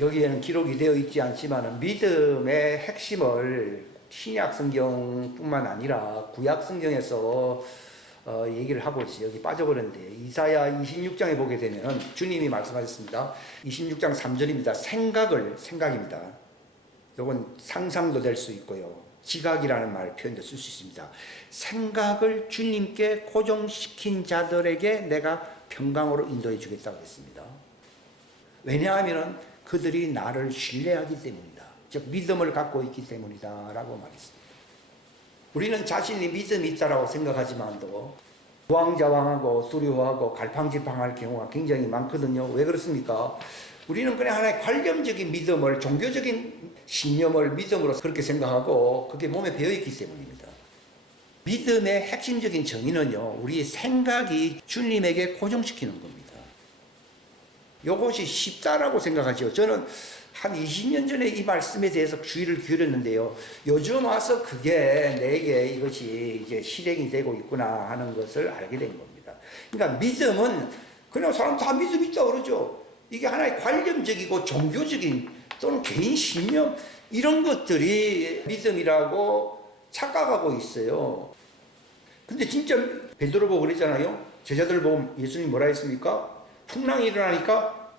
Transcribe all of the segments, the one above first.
여기에는 기록이 되어 있지 않지만 믿음의 핵심을 신약 성경뿐만 아니라 구약 성경에서 얘기를 하고 있어요. 여기 빠져버렸는데 이사야 26장에 보게 되면 주님이 말씀하셨습니다. 26장 3절입니다. 생각입니다. 이건 상상도 될 수 있고요. 지각이라는 말 표현도 쓸 수 있습니다. 생각을 주님께 고정시킨 자들에게 내가 평강으로 인도해 주겠다고 했습니다. 왜냐하면 그들이 나를 신뢰하기 때문이다. 즉 믿음을 갖고 있기 때문이다 라고 말했습니다. 우리는 자신이 믿음이 있다고 생각하지만도 우왕좌왕하고 두려워하고 갈팡질팡할 경우가 굉장히 많거든요. 왜 그렇습니까? 우리는 그냥 하나의 관념적인 믿음을, 종교적인 신념을 믿음으로 그렇게 생각하고 그게 몸에 배어있기 때문입니다. 믿음의 핵심적인 정의는요, 우리의 생각이 주님에게 고정시키는 겁니다. 이것이 쉽다라고 생각하죠. 저는 한 20년 전에 이 말씀에 대해서 주의를 기울였는데요. 요즘 와서 그게 내게 이것이 이제 실행이 되고 있구나 하는 것을 알게 된 겁니다. 그러니까 믿음은 그냥 사람 다 믿음 있다고 그러죠. 이게 하나의 관념적이고 종교적인 또는 개인 신념 이런 것들이 믿음이라고 착각하고 있어요. 근데 진짜 베드로 보고 그랬잖아요. 제자들 보고 예수님이 뭐라 했습니까? 풍랑이 일어나니까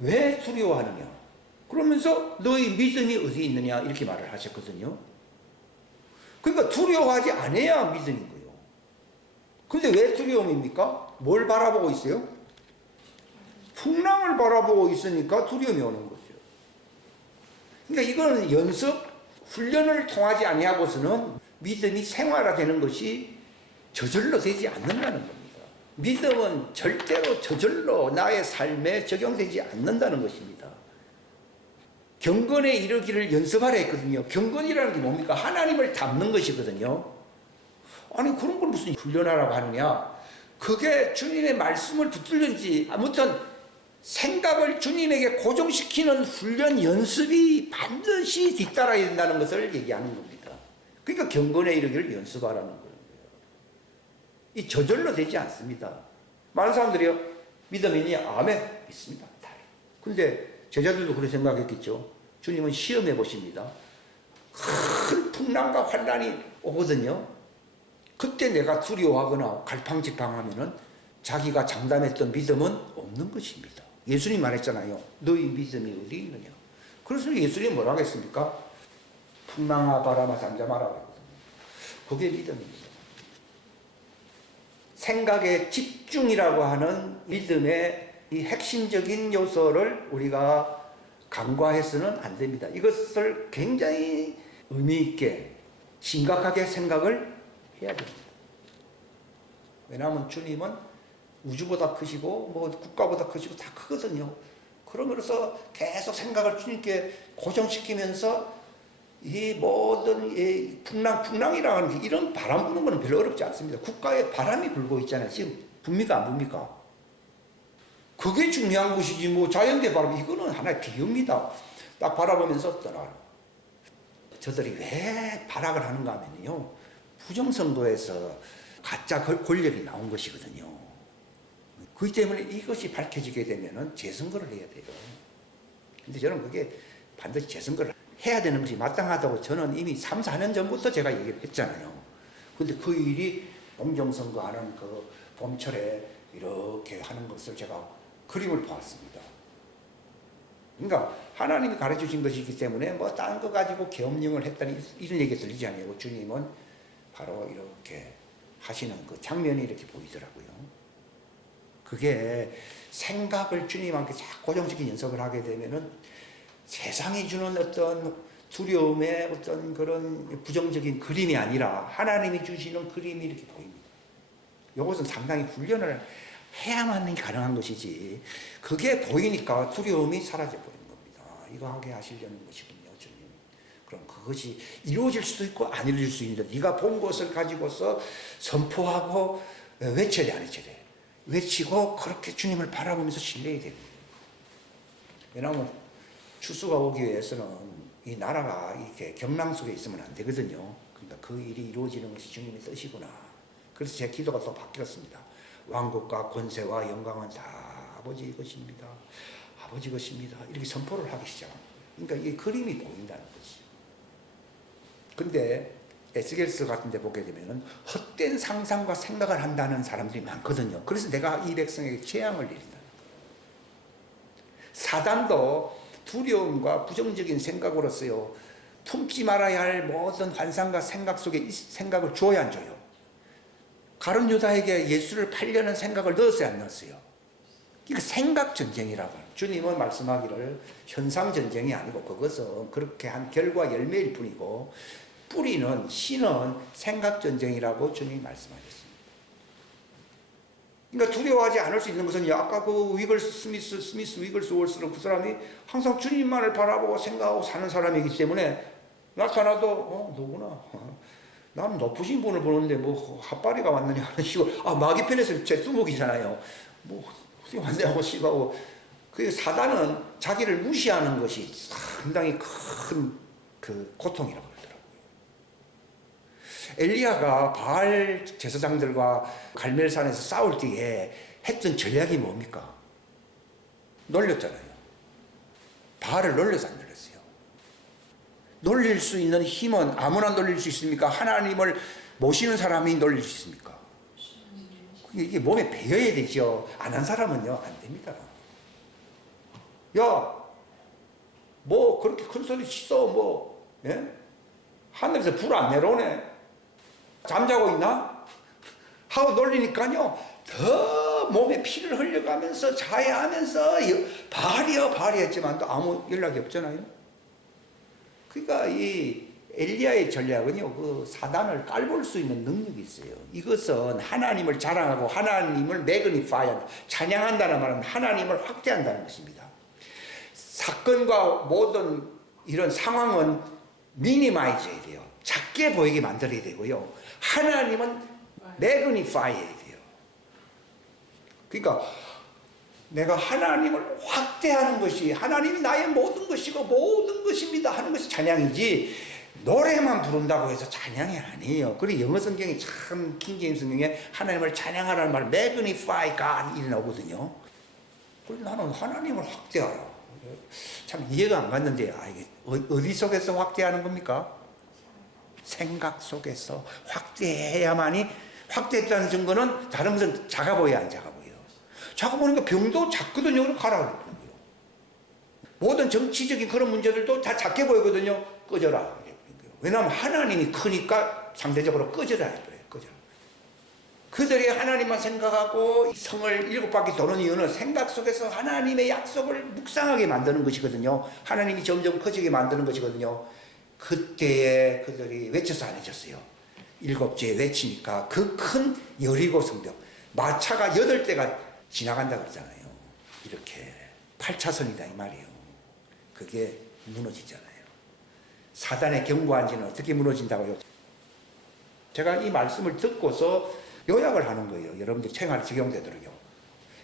왜 두려워하느냐? 그러면서 너희 믿음이 어디 있느냐? 이렇게 말을 하셨거든요. 그러니까 두려워하지 않아야 믿음인 거예요. 근데 왜 두려움입니까? 뭘 바라보고 있어요? 풍랑을 바라보고 있으니까 두려움이 오는 거죠. 그러니까 이거는 연습, 훈련을 통하지 아니하고서는 믿음이 생활화되는 것이 저절로 되지 않는다는 겁니다. 믿음은 절대로 저절로 나의 삶에 적용되지 않는다는 것입니다. 경건에 이르기를 연습하라 했거든요. 경건이라는 게 뭡니까? 하나님을 닮는 것이거든요. 아니 그런 걸 무슨 훈련하라고 하느냐? 그게 주님의 말씀을 붙들는지 아무튼 생각을 주님에게 고정시키는 훈련 연습이 반드시 뒤따라야 된다는 것을 얘기하는 겁니다. 그러니까 경건에 이르기를 연습하라는 거예요. 이 저절로 되지 않습니다. 많은 사람들이요, 믿음이니 아멘 믿습니다. 근데 제자들도 그렇게 생각했겠죠. 주님은 시험해 보십니다. 큰 풍랑과 환란이 오거든요. 그때 내가 두려워하거나 갈팡질팡하면은 자기가 장담했던 믿음은 없는 것입니다. 예수님 말했잖아요. 너희 믿음이 어디 있느냐. 그래서 예수님이 뭐라고 했습니까? 풍랑아 바람아 잠잠하라 그랬거든요. 그게 믿음입니다. 생각의 집중이라고 하는 믿음의 이 핵심적인 요소를 우리가 간과해서는 안 됩니다. 이것을 굉장히 의미 있게 심각하게 생각을 해야 됩니다. 왜냐하면 주님은 우주보다 크시고 뭐 국가보다 크시고 다 크거든요. 그러면서 계속 생각을 주님께 고정시키면서 이 모든 이 풍랑이라는 이런 바람 부는 거는 별로 어렵지 않습니다. 국가에 바람이 불고 있잖아요. 지금 붑니까 안 붑니까? 그게 중요한 것이지 뭐 자연계 바람 이거는 하나의 비유입니다. 딱 바라보면서 떠나라. 저들이 왜 발악을 하는가 하면요, 부정선거에서 가짜 권력이 나온 것이거든요. 그렇기 때문에 이것이 밝혀지게 되면은 재선거를 해야 돼요. 근데 저는 그게 반드시 재선거를 해야 되는 것이 마땅하다고 저는 이미 3, 4년 전부터 제가 얘기를 했잖아요. 근데 그 일이 공정선거 하는 그 봄철에 이렇게 하는 것을 제가 그림을 보았습니다. 그러니까 하나님이 가르쳐 주신 것이기 때문에 뭐 다른 거 가지고 계엄령을 했다니 이런 얘기 들리지 않아요. 주님은 바로 이렇게 하시는 그 장면이 이렇게 보이더라고요. 그게 생각을 주님한테 자꾸 고정시킨 연습을 하게 되면은 세상이 주는 어떤 두려움의 어떤 그런 부정적인 그림이 아니라 하나님이 주시는 그림이 이렇게 보입니다. 이것은 상당히 훈련을 해야만 가능한 것이지 그게 보이니까 두려움이 사라져 버린 겁니다. 이거 하게 하시려는 것이군요, 주님. 그럼 그것이 이루어질 수도 있고 안 이루어질 수 있는데 네가 본 것을 가지고서 선포하고 외쳐야 돼, 안 외쳐야 돼. 외치고 그렇게 주님을 바라보면서 신뢰해야 됩니다. 왜냐하면 추수가 오기 위해서는 이 나라가 이렇게 경랑 속에 있으면 안 되거든요. 그러니까 그 일이 이루어지는 것이 주님의 뜻이구나. 그래서 제 기도가 또 바뀌었습니다. 왕국과 권세와 영광은 다 아버지 것입니다. 아버지 것입니다. 이렇게 선포를 하기 시작합니다. 그러니까 이게 그림이 보인다는 거죠. 근데 에스겔서 같은 데 보게 되면은 헛된 상상과 생각을 한다는 사람들이 많거든요. 그래서 내가 이 백성에게 재앙을 내린다. 사단도 두려움과 부정적인 생각으로서요, 품지 말아야 할 모든 환상과 생각 속에 이 생각을 줘야 안 줘요. 가룟 유다에게 예수를 팔려는 생각을 넣었어요, 안 넣었어요? 이거 생각 전쟁이라고 해요. 주님은 말씀하기를 현상 전쟁이 아니고 그것은 그렇게 한 결과 열매일 뿐이고 뿌리는 씨는 생각 전쟁이라고 주님이 말씀하셨습니다. 그러니까 두려워하지 않을 수 있는 것은 아까 그 스미스 위글스월스는 그 사람이 항상 주님만을 바라보고 생각하고 사는 사람이기 때문에 나타나도 누구나 나는 높으신 분을 보는데 뭐 핫바리가 왔느냐 하는 식으로 마귀편에서 제 두목이잖아요. 뭐 어떻게 왔냐고 식하고 그 사단은 자기를 무시하는 것이 상당히 큰 그 고통이라고 그러더라고요. 엘리야가 바알 제사장들과 갈멜산에서 싸울 때에 했던 전략이 뭡니까? 놀렸잖아요. 바알을 놀려서 안 놀렸어요. 놀릴 수 있는 힘은 아무나 놀릴 수 있습니까? 하나님을 모시는 사람이 놀릴 수 있습니까? 이게 몸에 배어야 되죠. 안 한 사람은요, 안 됩니다. 야, 뭐 그렇게 큰 소리 치어, 예? 하늘에서 불 안 내려오네. 잠자고 있나? 하고 놀리니까요, 더 몸에 피를 흘려가면서 자해하면서 발이요 했지만 또 아무 연락이 없잖아요. 그러니까 이 엘리야의 전략은요, 그 사단을 깔볼 수 있는 능력이 있어요. 이것은 하나님을 자랑하고 하나님을 매그니파이 찬양한다는 말은 하나님을 확대한다는 것입니다. 사건과 모든 이런 상황은 미니마이즈 해야 돼요. 작게 보이게 만들어야 되고요. 하나님은 매그니파이 해야 돼요. 그러니까 내가 하나님을 확대하는 것이 하나님이 나의 모든 것이고 모든 것입니다 하는 것이 찬양이지, 노래만 부른다고 해서 찬양이 아니에요. 그리고 영어 성경이 참 킹제임스 성경에 하나님을 찬양하라는 말 magnify God 이 나오거든요. 그래서 나는 하나님을 확대하라. 참 이해가 안 갔는데 이게 어디 속에서 확대하는 겁니까? 생각 속에서 확대해야만이, 확대했다는 증거는 다른 것은 작아 보여야 안 작아 보여요. 작아 보니까 병도 작거든요. 그럼 가라 그러는 거예요. 모든 정치적인 그런 문제들도 다 작게 보이거든요. 꺼져라. 왜냐하면 하나님이 크니까 상대적으로 꺼져라 해버려요. 꺼져라. 그들이 하나님만 생각하고 성을 7바퀴 도는 이유는 생각 속에서 하나님의 약속을 묵상하게 만드는 것이거든요. 하나님이 점점 커지게 만드는 것이거든요. 그때에 그들이 외쳐서 안 해줬어요. 7째 외치니까 그 큰 여리고 성벽, 마차가 8대가 지나간다 그러잖아요. 이렇게 8차선이다 이 말이에요. 그게 무너지잖아요. 사단의 경고한지는 어떻게 무너진다고요? 제가 이 말씀을 듣고서 요약을 하는 거예요. 여러분들 생활에 적용되도록요.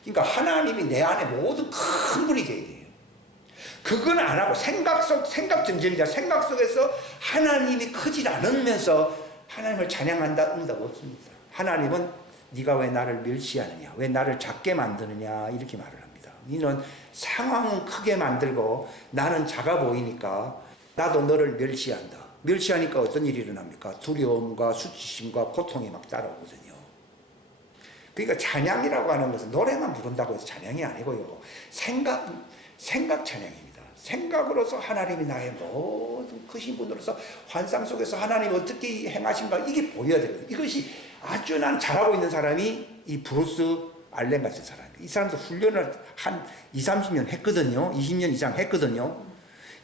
그러니까 하나님이 내 안에 모든 큰 불이 돼야 돼요. 그건 안 하고 생각 전쟁이자 생각 속에서 하나님이 크지 않으면서 하나님을 찬양한다, 응답 없습니다. 하나님은 네가 왜 나를 멸시하느냐, 왜 나를 작게 만드느냐 이렇게 말을 합니다. 너는 상황은 크게 만들고 나는 작아 보이니까 나도 너를 멸시한다. 멸시하니까 어떤 일이 일어납니까? 두려움과 수치심과 고통이 막 따라오거든요. 그러니까 찬양이라고 하는 것은 노래만 부른다고 해서 찬양이 아니고요. 생각 찬양입니다. 생각으로서 하나님이 나의 모든 크신 분으로서 환상 속에서 하나님이 어떻게 행하신가 이게 보여야 되거든요. 이것이 아주 난 잘하고 있는 사람이 이 브루스 알렌 같은 사람이에요. 이 사람도 훈련을 한 20-30년 했거든요. 20년 이상 했거든요.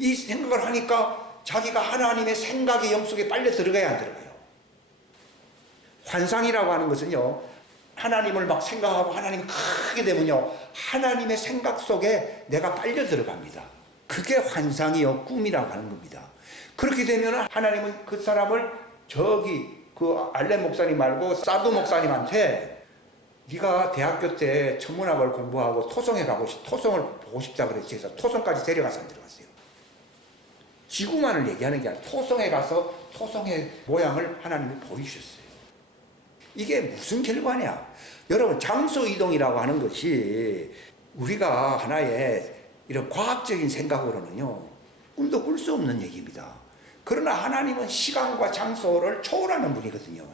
이 생각을 하니까 자기가 하나님의 생각의 영속에 빨려 들어가야 안 들어가요. 환상이라고 하는 것은요, 하나님을 막 생각하고 하나님이 크게 되면요, 하나님의 생각 속에 내가 빨려 들어갑니다. 그게 환상이요, 꿈이라고 하는 겁니다. 그렇게 되면 하나님은 그 사람을 그 알렌 목사님 말고 사두 목사님한테 네가 대학교 때 천문학을 공부하고 토성을 보고 싶다 그랬지 해서 토성까지 데려가서 안 들어갔어요. 지구만을 얘기하는 게 아니라 토성에 가서 토성의 모양을 하나님이 보여주셨어요. 이게 무슨 결과냐? 여러분, 장소 이동이라고 하는 것이 우리가 하나의 이런 과학적인 생각으로는요, 꿈도 꿀 수 없는 얘기입니다. 그러나 하나님은 시간과 장소를 초월하는 분이거든요.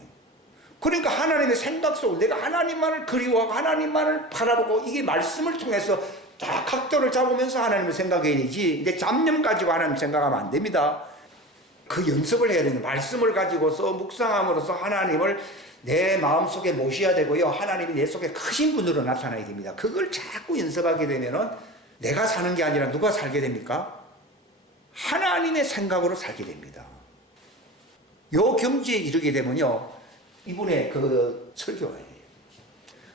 그러니까 하나님의 생각 속으로 내가 하나님만을 그리워하고 하나님만을 바라보고 이게 말씀을 통해서 딱 각도를 잡으면서 하나님을 생각해야 되지, 내 잡념 가지고 하나님 생각하면 안 됩니다. 그 연습을 해야 되는, 말씀을 가지고서 묵상함으로써 하나님을 내 마음속에 모셔야 되고요, 하나님이 내 속에 크신 분으로 나타나야 됩니다. 그걸 자꾸 연습하게 되면은 내가 사는 게 아니라 누가 살게 됩니까? 하나님의 생각으로 살게 됩니다. 요 경지에 이르게 되면요, 이분의 그 설교예요.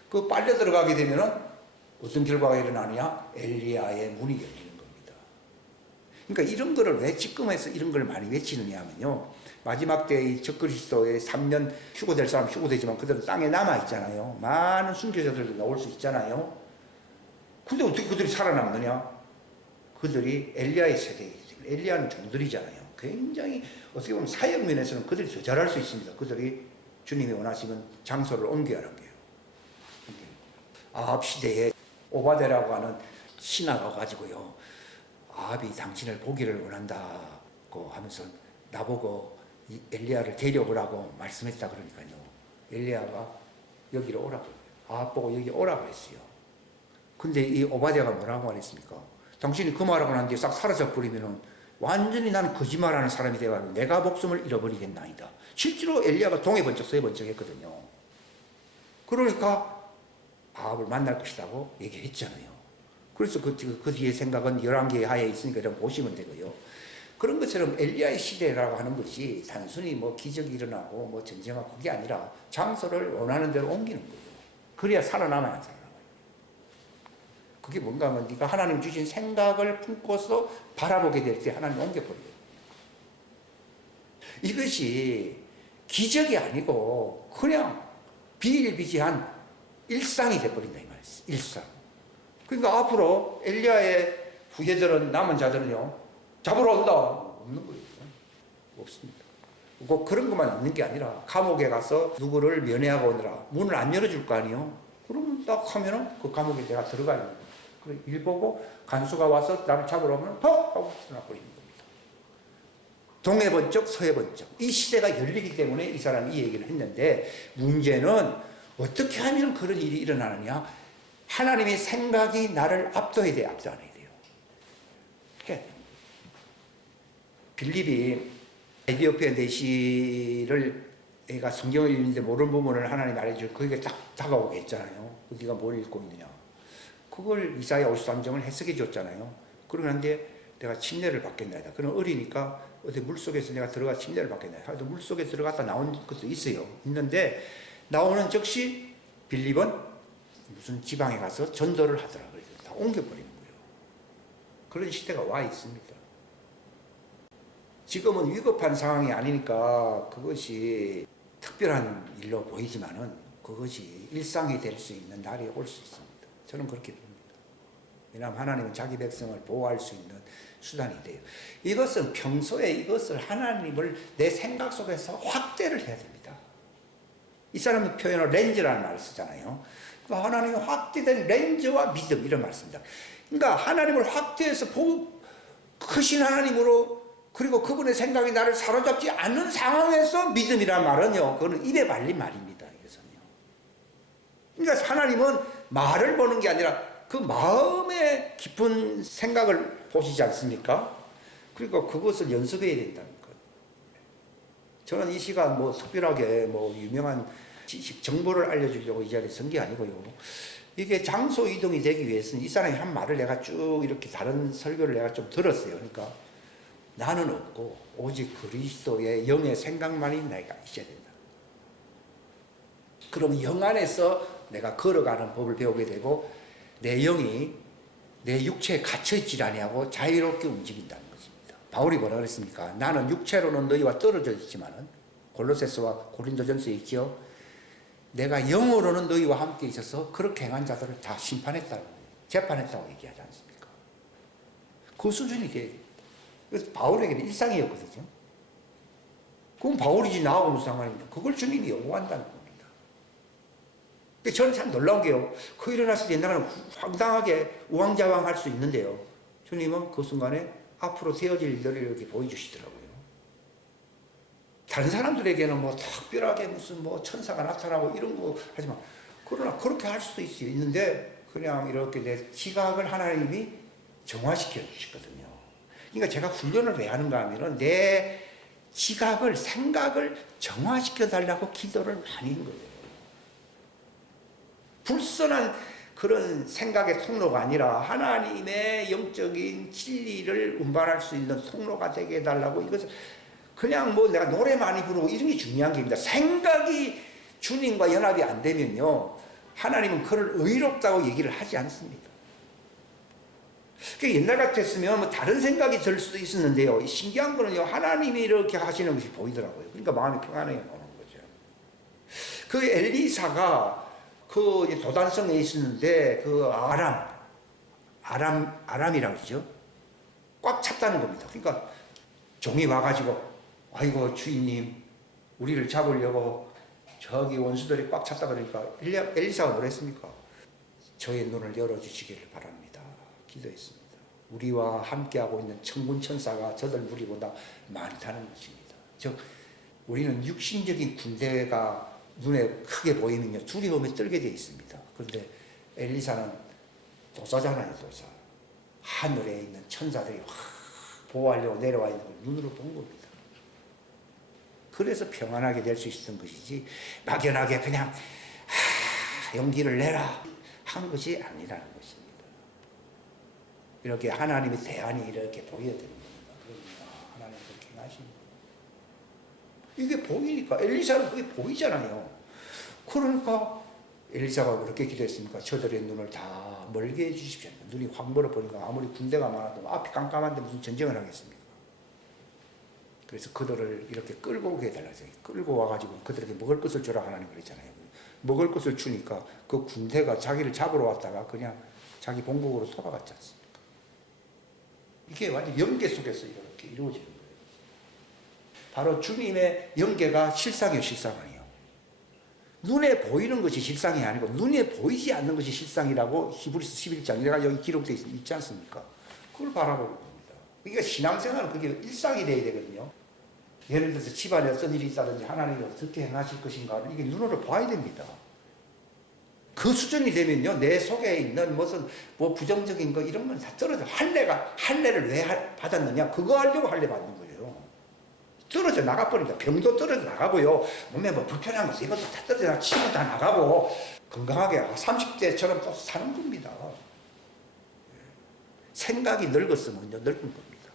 그 빨려 들어가게 되면은 어떤 결과가 일어나느냐? 엘리야의 문이 열리는 겁니다. 그러니까 이런 거를 왜 지금에서 이런 걸 많이 외치느냐 하면요, 마지막 때의 적그리스도의 3년 휴고될 사람 휴고되지만 그들은 땅에 남아있잖아요. 많은 순교자들도 나올 수 있잖아요. 근데 어떻게 그들이 살아남느냐? 그들이 엘리야의 세대이기 때문에. 엘리야는 종들이잖아요. 굉장히 어떻게 보면 사역 면에서는 그들이 더 잘할 수 있습니다. 그들이 주님이 원하시는 장소를 옮겨야 하는 거예요. 아합 시대에 오바데라고 하는 신하가 가지고요, 아합이 당신을 보기를 원한다고 하면서 나보고 엘리야를 데려오라고 말씀했다 그러니까요, 엘리야가 여기로 오라고, 아합 보고 여기 오라고 했어요. 근데 이 오바데가 뭐라고 말했습니까? 당신이 그 말하고 난 뒤에 싹 사라져 버리면은 완전히 나는 거짓말하는 사람이 되어가지고 내가 목숨을 잃어버리겠나이다. 실제로 엘리야가 동해 번쩍 서해 번쩍 했거든요. 그러니까 아합을 만날 것이라고 얘기했잖아요. 그래서 그 뒤에 생각은 11개의 하에 있으니까 좀 보시면 되고요. 그런 것처럼 엘리야의 시대라고 하는 것이 단순히 뭐 기적이 일어나고 뭐 전쟁하고 그게 아니라 장소를 원하는 대로 옮기는 거예요. 그래야 살아남아야 살아남아요. 그게 뭔가 하면 네가 하나님 주신 생각을 품고서 바라보게 될 때 하나님 옮겨버려요. 이것이 기적이 아니고 그냥 비일비재한 일상이 돼버린다 이 말이에요. 일상. 그러니까 앞으로 엘리야의 후예들은, 남은 자들은요, 잡으러 온다. 없는 거예요. 없습니다. 꼭 그런 것만 있는 게 아니라 감옥에 가서 누구를 면회하고 오느라 문을 안 열어줄 거 아니에요. 그러면 딱 하면은 그 감옥에 내가 들어가 있는 거예요. 그래, 일 보고 간수가 와서 나를 잡으러 오면 하고 떠나버리는 겁니다. 동해 번쩍 서해 번쩍 이 시대가 열리기 때문에 이 사람이 이 얘기를 했는데, 문제는 어떻게 하면 그런 일이 일어나느냐? 하나님의 생각이 나를 압도해야 돼요, 압도 안 해야 돼요. 해야 돼요. 빌립이 에티오피아 내시를 애가 성경을 읽는데 모르는 부분을 하나님 알려주고 거기가 딱 다가오게 했잖아요. 거기가 뭘 읽고 있느냐? 그걸 이사야 53장을 해석해 줬잖아요. 그러는데 내가 침례를 받겠나이다. 그럼 어리니까 어디 물속에서 내가 들어가 침례를 받겠나이다. 하여튼 물속에 들어갔다 나온 것도 있어요. 있는데 나오는 즉시 빌립은 무슨 지방에 가서 전도를 하더라. 그래서 다 옮겨버리는 거예요. 그런 시대가 와 있습니다. 지금은 위급한 상황이 아니니까 그것이 특별한 일로 보이지만은 그것이 일상이 될 수 있는 날이 올 수 있습니다. 저는 그렇게 봅니다. 왜냐하면 하나님은 자기 백성을 보호할 수 있는 수단이 돼요. 이것은 평소에 이것을 하나님을 내 생각 속에서 확대를 해야 됩니다. 이 사람은 표현을 렌즈라는 말을 쓰잖아요. 그러니까 하나님의 확대된 렌즈와 믿음, 이런 말 씁니다. 그러니까 하나님을 확대해서 보고 크신 하나님으로, 그리고 그분의 생각이 나를 사로잡지 않는 상황에서 믿음이란 말은요, 그거는 입에 발린 말입니다. 이것은요. 그러니까 하나님은 말을 보는 게 아니라 그 마음의 깊은 생각을 보시지 않습니까? 그러니까 그것을 연습해야 된다는 거예요. 저는 이 시간 뭐 특별하게 뭐 유명한 지식, 정보를 알려주려고 이 자리에 선 게 아니고요. 이게 장소 이동이 되기 위해서는 이 사람이 한 말을 내가 쭉 이렇게 다른 설교를 내가 좀 들었어요. 그러니까 나는 없고 오직 그리스도의 영의 생각만이 내가 있어야 된다. 그럼 영 안에서 내가 걸어가는 법을 배우게 되고 내 영이 내 육체에 갇혀있지 아니하고 자유롭게 움직인다는 것입니다. 바울이 뭐라 그랬습니까? 나는 육체로는 너희와 떨어져 있지만은, 골로새서와 고린도전서에 있죠. 내가 영으로는 너희와 함께 있어서 그렇게 행한 자들을 다 심판했다고, 재판했다고 얘기하지 않습니까? 그 수준이 돼야 됩니다. 그래서 바울에게는 일상이었거든요. 그건 바울이지 나하고 무슨 상관입니까? 그걸 주님이 요구한다는 겁니다. 저는 참 놀라운 게요. 그 일어났을 때 옛날에는 황당하게 우왕좌왕 할 수 있는데요. 주님은 그 순간에 앞으로 되어질 일들을 이렇게 보여주시더라고요. 다른 사람들에게는 뭐 특별하게 무슨 뭐 천사가 나타나고 이런 거 하지만, 그러나 그렇게 할 수도 있는데 그냥 이렇게 내 지각을 하나님이 정화시켜 주시거든요. 그러니까 제가 훈련을 왜 하는가 하면은 내 지각을, 생각을 정화시켜 달라고 기도를 많이 한 거예요. 불선한 그런 생각의 통로가 아니라 하나님의 영적인 진리를 운반할 수 있는 통로가 되게 해달라고, 이것을 그냥 뭐 내가 노래 많이 부르고 이런 게 중요한 게 아닙니다. 생각이 주님과 연합이 안 되면요, 하나님은 그를 의롭다고 얘기를 하지 않습니다. 옛날 같았으면 뭐 다른 생각이 들 수도 있었는데요, 신기한 거는요, 하나님이 이렇게 하시는 것이 보이더라고요. 그러니까 마음이 평안해 오는 거죠. 그 엘리사가 그 도단성에 있었는데 그 아람이라고 그러죠. 꽉 찼다는 겁니다. 그러니까 종이 와가지고, 아이고 주인님, 우리를 잡으려고 저기 원수들이 꽉 찼다 그러니까 엘리사가 뭐랬습니까? 저의 눈을 열어주시기를 바랍니다. 기도했습니다. 우리와 함께하고 있는 천군 천사가 저들 무리보다 많다는 것입니다. 즉 우리는 육신적인 군대가 눈에 크게 보이면요, 두려움에 떨게 되어 있습니다. 그런데 엘리사는 도사잖아요, 도사. 하늘에 있는 천사들이 확 보호하려고 내려와 있는 걸 눈으로 본 겁니다. 그래서 평안하게 될 수 있었던 것이지, 막연하게 그냥 용기를 내라 한 것이 아니라는 것입니다. 이렇게 하나님의 대안이 이렇게 보여야 됩니다. 그러니까 하나님 그렇게 하십니다. 이게 보이니까, 엘리사는 그게 보이잖아요. 그러니까 엘리사가 그렇게 기도했습니까? 저들의 눈을 다 멀게 해주십시오. 눈이 확 멀어버리니까 아무리 군대가 많아도 앞이 깜깜한데 무슨 전쟁을 하겠습니까? 그래서 그들을 이렇게 끌고 오게 해달라고 했어요. 끌고 와가지고 그들에게 먹을 것을 주라 하나님 그랬잖아요. 먹을 것을 주니까 그 군대가 자기를 잡으러 왔다가 그냥 자기 본국으로 돌아갔지 않습니까? 이게 완전 영계 속에서 이렇게 이루어지는 거예요. 바로 주님의 영계가 실상이에요, 실상 아니에요. 눈에 보이는 것이 실상이 아니고 눈에 보이지 않는 것이 실상이라고 히브리서 11장 내가 여기 기록되어 있지 않습니까? 그걸 바라보는 겁니다. 그러니까 신앙생활은 그게 일상이 돼야 되거든요. 예를 들어서 집안에 어떤 일이 있다든지 하나님이 어떻게 행하실 것인가를 이게 눈으로 봐야 됩니다. 그 수준이 되면요, 내 속에 있는 무슨 뭐 부정적인 거 이런 건 다 떨어져. 할례를 왜 받았느냐? 그거 하려고 할례 받는 거예요. 떨어져 나가버립니다. 병도 떨어져 나가고요. 몸에 뭐 불편한 거 이것도 다 떨어져 나가고, 치고 다 나가고, 건강하게 30대처럼 또 사는 겁니다. 생각이 늙었으면요, 늙은 겁니다.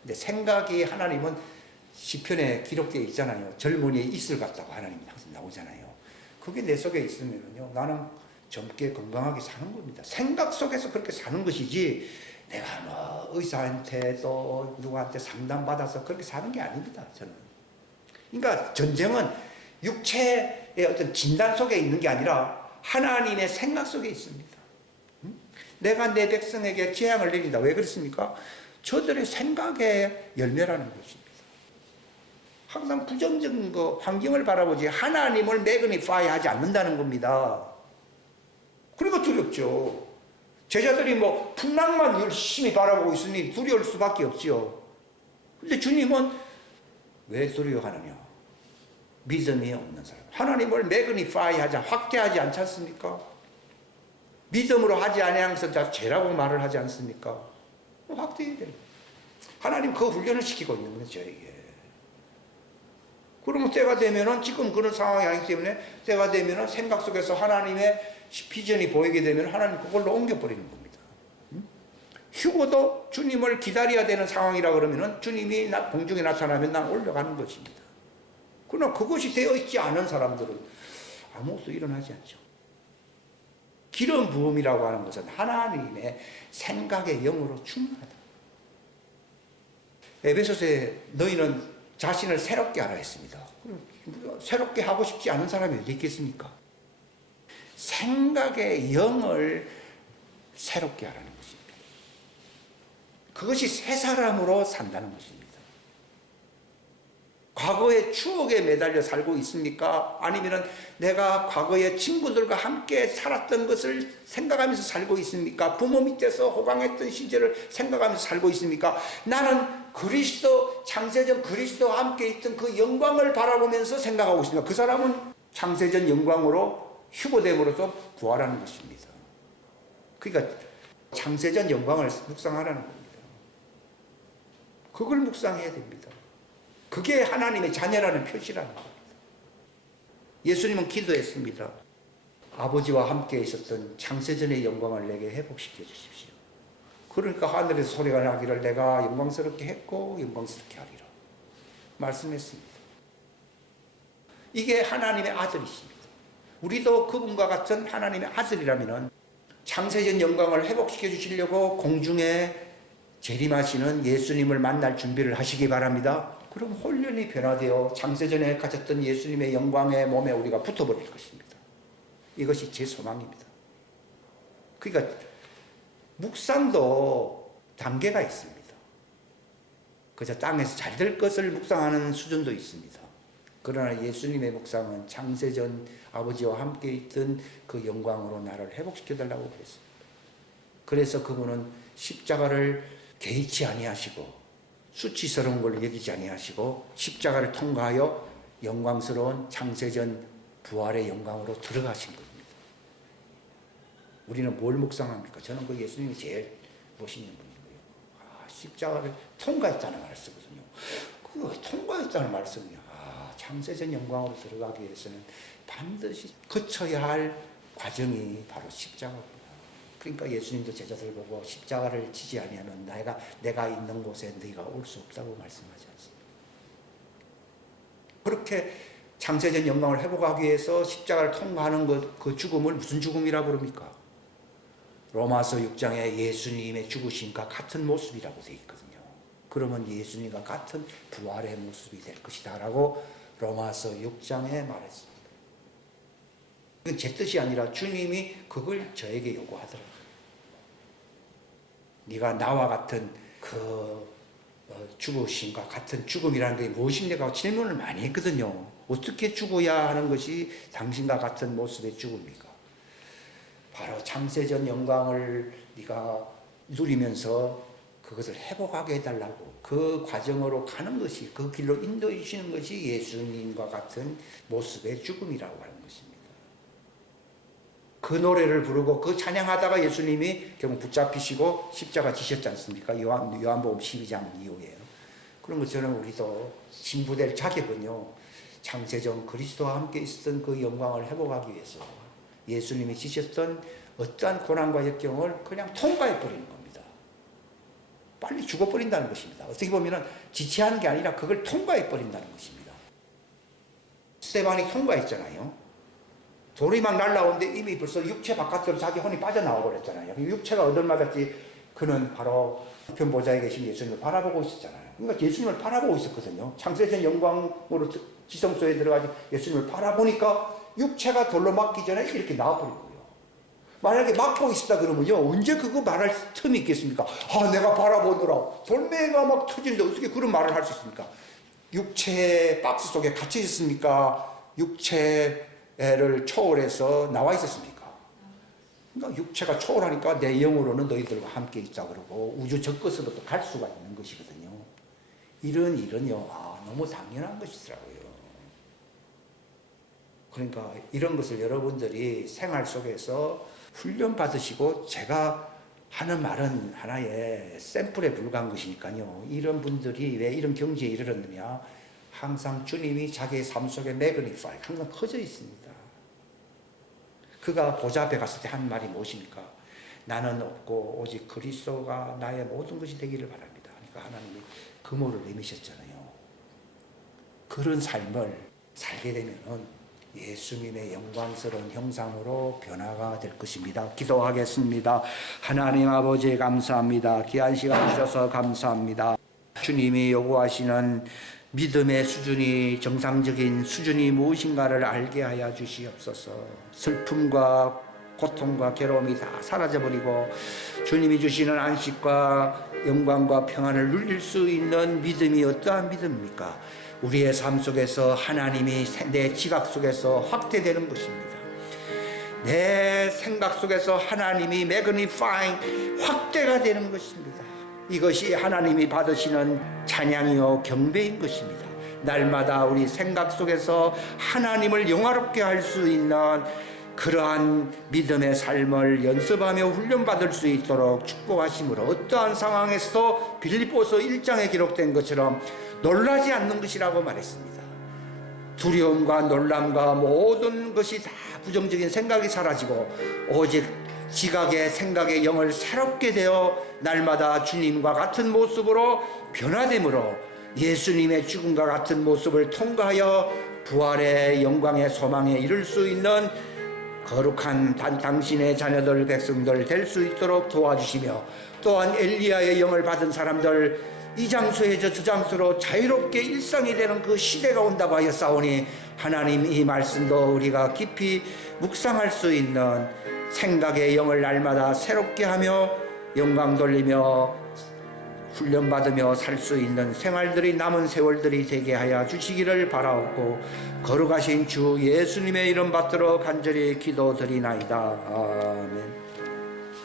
근데 생각이, 하나님은 시편에 기록되어 있잖아요. 젊은이의 이슬 같다고 하나님이 항상 나오잖아요. 그게 내 속에 있으면요, 나는 젊게 건강하게 사는 겁니다. 생각 속에서 그렇게 사는 것이지, 내가 뭐 의사한테 또 누구한테 상담받아서 그렇게 사는 게 아닙니다, 저는. 그러니까 전쟁은 육체의 어떤 진단 속에 있는 게 아니라 하나님의 생각 속에 있습니다. 내가 내 백성에게 재앙을 내린다. 왜 그렇습니까? 저들의 생각의 열매라는 것입니다. 항상 부정적인 거, 환경을 바라보지 하나님을 매그니파이 하지 않는다는 겁니다. 그러니까 두렵죠. 제자들이 뭐 풍랑만 열심히 바라보고 있으니 두려울 수밖에 없죠. 근데 주님은 왜 두려워하느냐? 믿음이 없는 사람. 하나님을 매그니파이 하지, 확대하지 않지 않습니까? 믿음으로 하지 아니하면서 다 죄라고 말을 하지 않습니까? 확대해야 돼요. 하나님 그 훈련을 시키고 있는 거죠, 저에게. 그러면 때가 되면은, 지금 그런 상황이 아니기 때문에 때가 되면은 생각 속에서 하나님의 비전이 보이게 되면 하나님 그걸로 옮겨버리는 겁니다. 휴고도 주님을 기다려야 되는 상황이라 그러면은 주님이 공중에 나타나면 난 올라가는 것입니다. 그러나 그것이 되어 있지 않은 사람들은 아무것도 일어나지 않죠. 기름 부음이라고 하는 것은 하나님의 생각의 영으로 충만하다. 에베소서에 너희는 자신을 새롭게 하라 했습니다. 새롭게 하고 싶지 않은 사람이 어디 있겠습니까? 생각의 영을 새롭게 하라는 것입니다. 그것이 새 사람으로 산다는 것입니다. 과거의 추억에 매달려 살고 있습니까? 아니면 내가 과거의 친구들과 함께 살았던 것을 생각하면서 살고 있습니까? 부모 밑에서 호강했던 시절을 생각하면서 살고 있습니까? 나는 그리스도, 창세전 그리스도와 함께 있던 그 영광을 바라보면서 생각하고 있습니다. 그 사람은 창세전 영광으로 휴거됨으로써 부활하는 것입니다. 그러니까 창세전 영광을 묵상하라는 겁니다. 그걸 묵상해야 됩니다. 그게 하나님의 자녀라는 표시라는 겁니다. 예수님은 기도했습니다. 아버지와 함께 있었던 창세전의 영광을 내게 회복시켜 주십시오. 그러니까 하늘에서 소리가 나기를 내가 영광스럽게 했고 영광스럽게 하리라 말씀했습니다. 이게 하나님의 아들이십니다. 우리도 그분과 같은 하나님의 아들이라면 창세전 영광을 회복시켜 주시려고 공중에 재림하시는 예수님을 만날 준비를 하시기 바랍니다. 그럼 홀연히 변화되어 창세전에 가졌던 예수님의 영광의 몸에 우리가 붙어버릴 것입니다. 이것이 제 소망입니다. 그러니까 묵상도 단계가 있습니다. 그저 땅에서 잘 될 것을 묵상하는 수준도 있습니다. 그러나 예수님의 묵상은 창세전 아버지와 함께 있던 그 영광으로 나를 회복시켜달라고 그랬습니다. 그래서 그분은 십자가를 개의치 아니하시고 수치스러운 걸 여기지 아니하시고 십자가를 통과하여 영광스러운 창세전 부활의 영광으로 들어가신 겁니다. 우리는 뭘 묵상합니까? 저는 그 예수님이 제일 멋있는 분이고요. 십자가를 통과했다는 말을 쓰거든요. 그 통과했다는 말을 쓰거든요. 창세전 영광으로 들어가기 위해서는 반드시 거쳐야 할 과정이 바로 십자가입니다. 그러니까 예수님도 제자들 보고 십자가를 지지 아니하면 내가 있는 곳에 너희가 올 수 없다고 말씀하지 않습니까? 그렇게 창세전 영광을 회복하기 위해서 십자가를 통과하는 그 죽음을 무슨 죽음이라고 그럽니까? 로마서 6장에 예수님의 죽으심과 같은 모습이라고 되어 있거든요. 그러면 예수님과 같은 부활의 모습이 될 것이다 라고 로마서 6장에 말했습니다. 이건 제 뜻이 아니라 주님이 그걸 저에게 요구하더라고요. 네가 나와 같은 죽으심과 같은 죽음이라는 게 무엇입니까? 질문을 많이 했거든요. 어떻게 죽어야 하는 것이 당신과 같은 모습의 죽음입니까? 바로 창세전 영광을 네가 누리면서 그것을 회복하게 해달라고 그 과정으로 가는 것이 그 길로 인도해 주시는 것이 예수님과 같은 모습의 죽음이라고 하는 것입니다. 그 노래를 부르고 그 찬양하다가 예수님이 결국 붙잡히시고 십자가 지셨지 않습니까? 요한복음 12장 이후에요. 그런 것처럼 우리도 신부될 자격은요, 창세전 그리스도와 함께 있었던 그 영광을 회복하기 위해서 예수님이 지셨던 어떠한 고난과 역경을 그냥 통과해버리는 겁니다. 빨리 죽어버린다는 것입니다. 어떻게 보면 지체하는 게 아니라 그걸 통과해버린다는 것입니다. 스데반이 통과했잖아요. 돌이 막 날라오는데 이미 벌써 육체 바깥으로 자기 혼이 빠져나와 버렸잖아요. 육체가 얻어맞았지 그는 바로 우편 보좌에 계신 예수님을 바라보고 있었잖아요. 그러니까 예수님을 바라보고 있었거든요. 창세전 영광으로 지성소에 들어가지 예수님을 바라보니까 육체가 돌로 맞기 전에 이렇게 나와버린 거예요. 만약에 막고 있었다 그러면요, 언제 그거 말할 틈이 있겠습니까? 내가 바라보느라 돌멩이가 막 터지는데 어떻게 그런 말을 할 수 있습니까? 육체의 박스 속에 갇혀 있었습니까? 육체를 초월해서 나와 있었습니까? 그러니까 육체가 초월하니까 내 영으로는 너희들과 함께 있자 그러고 우주 저 끝으로도 갈 수가 있는 것이거든요. 이런 일은요, 너무 당연한 것이더라고요. 그러니까 이런 것을 여러분들이 생활 속에서 훈련 받으시고, 제가 하는 말은 하나의 샘플에 불과한 것이니까요. 이런 분들이 왜 이런 경지에 이르렀느냐? 항상 주님이 자기의 삶 속에 매그니파이 항상 커져 있습니다. 그가 보좌 앞에 갔을 때 한 말이 무엇입니까? 나는 없고 오직 그리스도가 나의 모든 것이 되기를 바랍니다. 그러니까 하나님이 금호를 내미셨잖아요. 그런 삶을 살게 되면은 예수님의 영광스러운 형상으로 변화가 될 것입니다. 기도하겠습니다. 하나님 아버지 감사합니다. 귀한 시간 주셔서 감사합니다. 주님이 요구하시는 믿음의 수준이, 정상적인 수준이 무엇인가를 알게 하여 주시옵소서. 슬픔과 고통과 괴로움이 다 사라져버리고 주님이 주시는 안식과 영광과 평안을 누릴 수 있는 믿음이 어떠한 믿음입니까? 우리의 삶 속에서 하나님이 내 지각 속에서 확대되는 것입니다. 내 생각 속에서 하나님이 매그니파잉 확대가 되는 것입니다. 이것이 하나님이 받으시는 찬양이요 경배인 것입니다. 날마다 우리 생각 속에서 하나님을 영화롭게 할 수 있는 그러한 믿음의 삶을 연습하며 훈련받을 수 있도록 축복하심으로 어떠한 상황에서도 빌립보서 1장에 기록된 것처럼 놀라지 않는 것이라고 말했습니다. 두려움과 놀람과 모든 것이 다 부정적인 생각이 사라지고 오직 지각의 생각의 영을 새롭게 되어 날마다 주님과 같은 모습으로 변화됨으로 예수님의 죽음과 같은 모습을 통과하여 부활의 영광의 소망에 이를 수 있는 거룩한 당신의 자녀들 백성들 될 수 있도록 도와주시며, 또한 엘리야의 영을 받은 사람들 이 장소에서 저 장소로 자유롭게 일상이 되는 그 시대가 온다고 하여 싸우니 하나님 이 말씀도 우리가 깊이 묵상할 수 있는 생각의 영을 날마다 새롭게 하며 영광 돌리며 훈련받으며 살 수 있는 생활들이 남은 세월들이 되게 하여 주시기를 바라옵고 거룩하신 주 예수님의 이름 받들어 간절히 기도드리나이다. 아멘.